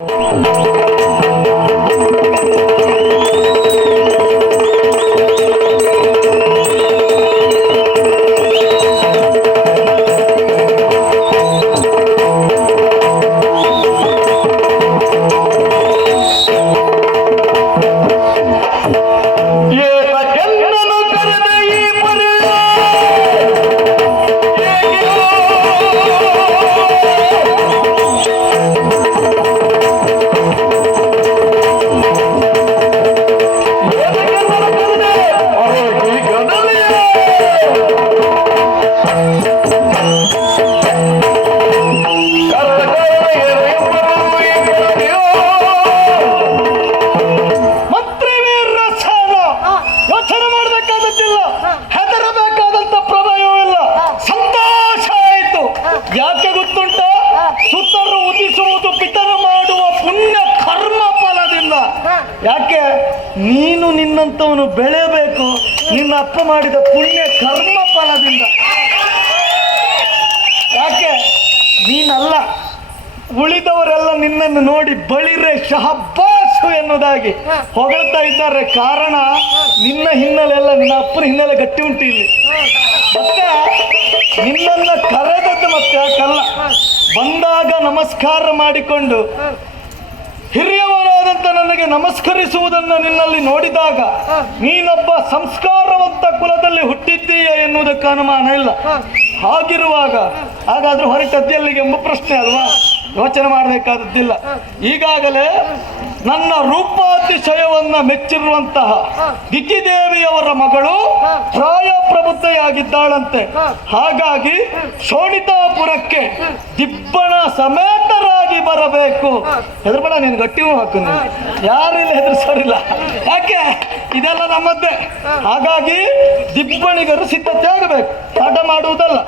Oh, ಯಾಕೆ? ನೀನು ನಿನ್ನಂತವನು ಬೆಳೆಯಬೇಕು. ನಿನ್ನ ಅಪ್ಪ ಮಾಡಿದ ಪುಣ್ಯ ಕರ್ಮ ಫಲದಿಂದ ಯಾಕೆ? ನೀನಲ್ಲ. ಉಳಿದವರೆಲ್ಲ ನಿನ್ನನ್ನು ನೋಡಿ ಬಳಿರೆ ಶಹಬ್ಬಾಸು ಎನ್ನುವುದಾಗಿ ಹೊಗಳ್ತಾ ಇದ್ದಾರೆ. ಕಾರಣ, ನಿನ್ನ ಹಿನ್ನೆಲೆ ಎಲ್ಲ ನಿನ್ನ ಅಪ್ಪನ ಹಿನ್ನೆಲೆ ಗಟ್ಟಿ ಉಂಟು ಇಲ್ಲಿ. ಮತ್ತೆ, ನಿನ್ನನ್ನ ಕರೆದದ್ದು ಮತ್ತೆ ಯಾಕಲ್ಲ? ಬಂದಾಗ ನಮಸ್ಕಾರ ಮಾಡಿಕೊಂಡು ಹಿರಿಯವರಾದಂತ ನನಗೆ ನಮಸ್ಕರಿಸುವುದನ್ನು ನಿನ್ನಲ್ಲಿ ನೋಡಿದಾಗ ನೀನೊಬ್ಬ ಸಂಸ್ಕಾರವಂತ ಕುಲದಲ್ಲಿ ಹುಟ್ಟಿದ್ದೀಯ ಎನ್ನುವುದಕ್ಕೆ ಅನುಮಾನ ಇಲ್ಲ. ಹಾಗಿರುವಾಗ ಹಾಗಾದ್ರೂ ಹೊರಟದ್ದೆಲ್ಲಿಗೆ ಎಂಬ ಪ್ರಶ್ನೆ ಅಲ್ವಾ? ಯೋಚನೆ ಮಾಡಬೇಕಾದದ್ದಿಲ್ಲ. ಈಗಾಗಲೇ ನನ್ನ ರೂಪಾತಿಶಯವನ್ನ ಮೆಚ್ಚಿರುವಂತಹ ದಿಕ್ಕಿದೇವಿಯವರ ಮಗಳು ಪ್ರಾಯ ಪ್ರಬುದ್ಧೆಯಾಗಿದ್ದಾಳಂತೆ. ಹಾಗಾಗಿ ಶೋಣಿತಾಪುರಕ್ಕೆ ದಿಬ್ಬಣ ಸಮೇತರಾಗಿ ಬರಬೇಕು. ಹೆದರ್ಬೇಡ, ನೀನು ಗಟ್ಟಿ ಹೂ ಹಾಕು ನೀನು. ಯಾರಿಲ್ಲ ಹೆದರ್ಸೋರಿಲ್ಲ. ಯಾಕೆ? ಇದೆಲ್ಲ ನಮ್ಮದ್ದೇ. ಹಾಗಾಗಿ ದಿಬ್ಬಣಿಗರು ಸಿದ್ಧತೆ ಆಗಬೇಕು. ಪಾಠ ಮಾಡುವುದಲ್ಲ.